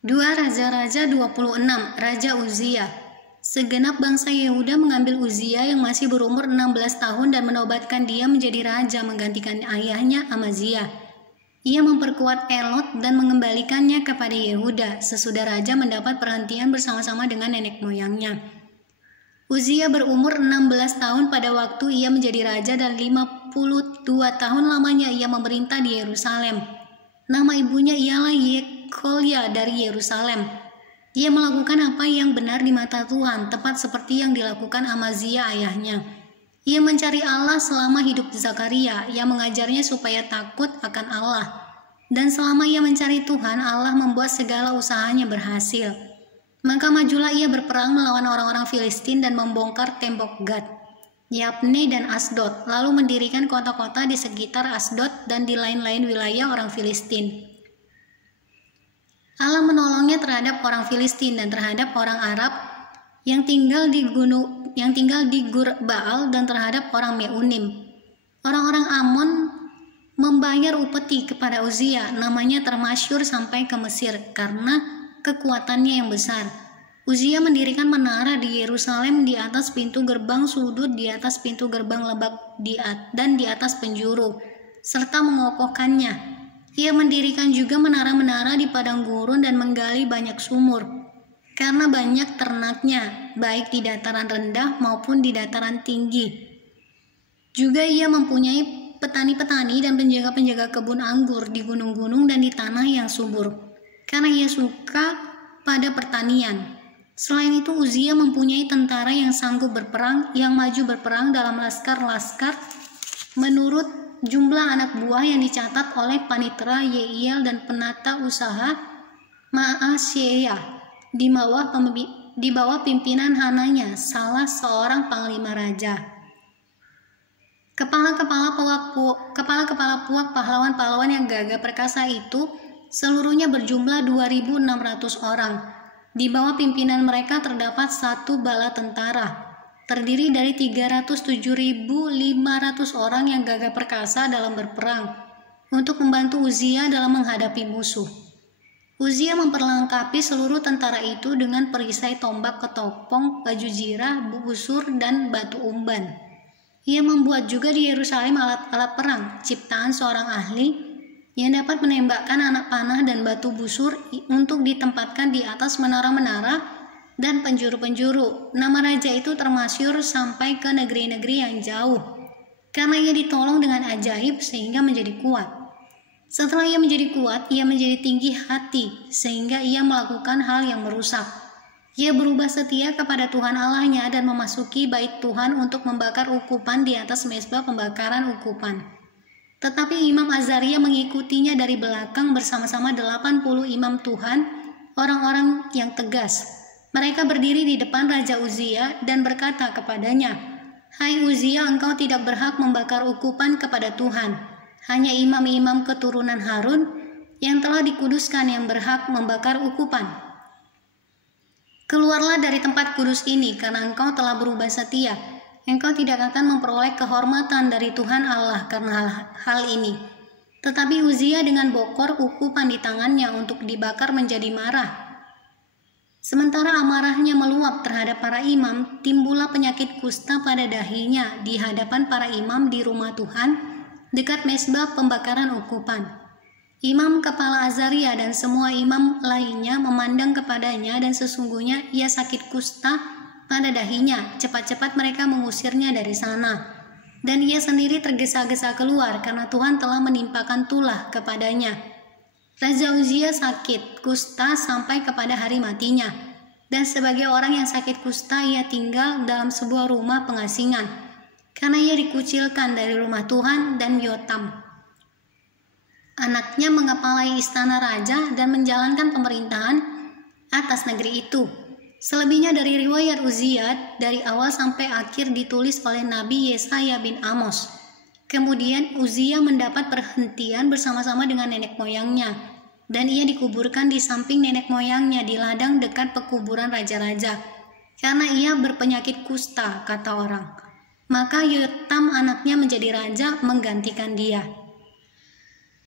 2 Raja-Raja 26, Raja Uzia. Segenap bangsa Yehuda mengambil Uzia yang masih berumur 16 tahun dan menobatkan dia menjadi raja menggantikan ayahnya Amazia. Ia memperkuat Elot dan mengembalikannya kepada Yehuda sesudah raja mendapat perhentian bersama-sama dengan nenek moyangnya. Uzia berumur 16 tahun pada waktu ia menjadi raja dan 52 tahun lamanya ia memerintah di Yerusalem. Nama ibunya ialah Yekolya dari Yerusalem. Ia melakukan apa yang benar di mata Tuhan, tepat seperti yang dilakukan Amazia ayahnya. Ia mencari Allah selama hidup Zakaria, yang mengajarnya supaya takut akan Allah. Dan selama ia mencari Tuhan, Allah membuat segala usahanya berhasil. Maka majulah ia berperang melawan orang-orang Filistin dan membongkar tembok Gad, Yabne dan Asdod, lalu mendirikan kota-kota di sekitar Asdod dan di lain-lain wilayah orang Filistin. Allah menolongnya terhadap orang Filistin dan terhadap orang Arab yang tinggal di Gur Baal dan terhadap orang Meunim. Orang-orang Amon membayar upeti kepada Uzia, namanya termasyhur sampai ke Mesir karena kekuatannya yang besar. Uzia mendirikan menara di Yerusalem di atas pintu gerbang sudut, di atas pintu gerbang lebak dan di atas penjuru, serta mengokohkannya. Ia mendirikan juga menara-menara di padang gurun dan menggali banyak sumur. Karena banyak ternaknya, baik di dataran rendah maupun di dataran tinggi. Juga ia mempunyai petani-petani dan penjaga-penjaga kebun anggur di gunung-gunung dan di tanah yang subur. Karena ia suka pada pertanian. Selain itu, Uzia mempunyai tentara yang sanggup berperang, yang maju berperang dalam laskar-laskar menurut jumlah anak buah yang dicatat oleh panitera Yeiel dan penata usaha Maasyeyah di bawah pimpinan Hananya, salah seorang panglima raja. Kepala-kepala puak pahlawan-pahlawan yang gagah perkasa itu seluruhnya berjumlah 2.600 orang. Di bawah pimpinan mereka terdapat satu bala tentara, terdiri dari 307.500 orang yang gagah perkasa dalam berperang untuk membantu Uzia dalam menghadapi musuh. Uzia memperlengkapi seluruh tentara itu dengan perisai, tombak, ketopong, baju jirah, busur, dan batu umban. Ia membuat juga di Yerusalem alat-alat perang, ciptaan seorang ahli yang dapat menembakkan anak panah dan batu busur untuk ditempatkan di atas menara-menara dan penjuru-penjuru. Nama raja itu termasyhur sampai ke negeri-negeri yang jauh, karena ia ditolong dengan ajaib sehingga menjadi kuat. Setelah ia menjadi kuat, ia menjadi tinggi hati, sehingga ia melakukan hal yang merusak. Ia berubah setia kepada Tuhan Allahnya dan memasuki bait Tuhan untuk membakar ukupan di atas mezbah pembakaran ukupan. Tetapi Imam Azaria mengikutinya dari belakang bersama-sama 80 imam Tuhan, orang-orang yang tegas. Mereka berdiri di depan Raja Uzia dan berkata kepadanya, "Hai Uzia, engkau tidak berhak membakar ukupan kepada Tuhan. Hanya imam-imam keturunan Harun yang telah dikuduskan yang berhak membakar ukupan. Keluarlah dari tempat kudus ini, karena engkau telah berubah setia. Engkau tidak akan memperoleh kehormatan dari Tuhan Allah karena hal ini." Tetapi Uzia dengan bokor ukupan di tangannya untuk dibakar menjadi marah. Sementara amarahnya meluap terhadap para imam, timbullah penyakit kusta pada dahinya di hadapan para imam di rumah Tuhan, dekat mezbah pembakaran ukupan. Imam kepala Azaria dan semua imam lainnya memandang kepadanya dan sesungguhnya ia sakit kusta pada dahinya. Cepat-cepat mereka mengusirnya dari sana. Dan ia sendiri tergesa-gesa keluar karena Tuhan telah menimpakan tulah kepadanya. Raja Uzia sakit kusta sampai kepada hari matinya, dan sebagai orang yang sakit kusta ia tinggal dalam sebuah rumah pengasingan, karena ia dikucilkan dari rumah Tuhan, dan Yotam, anaknya, mengepalai istana raja dan menjalankan pemerintahan atas negeri itu. Selebihnya dari riwayat Uzia dari awal sampai akhir ditulis oleh Nabi Yesaya bin Amos. Kemudian Uzia mendapat perhentian bersama-sama dengan nenek moyangnya, dan ia dikuburkan di samping nenek moyangnya di ladang dekat pekuburan raja-raja, karena ia berpenyakit kusta, kata orang. Maka Yotam anaknya menjadi raja menggantikan dia.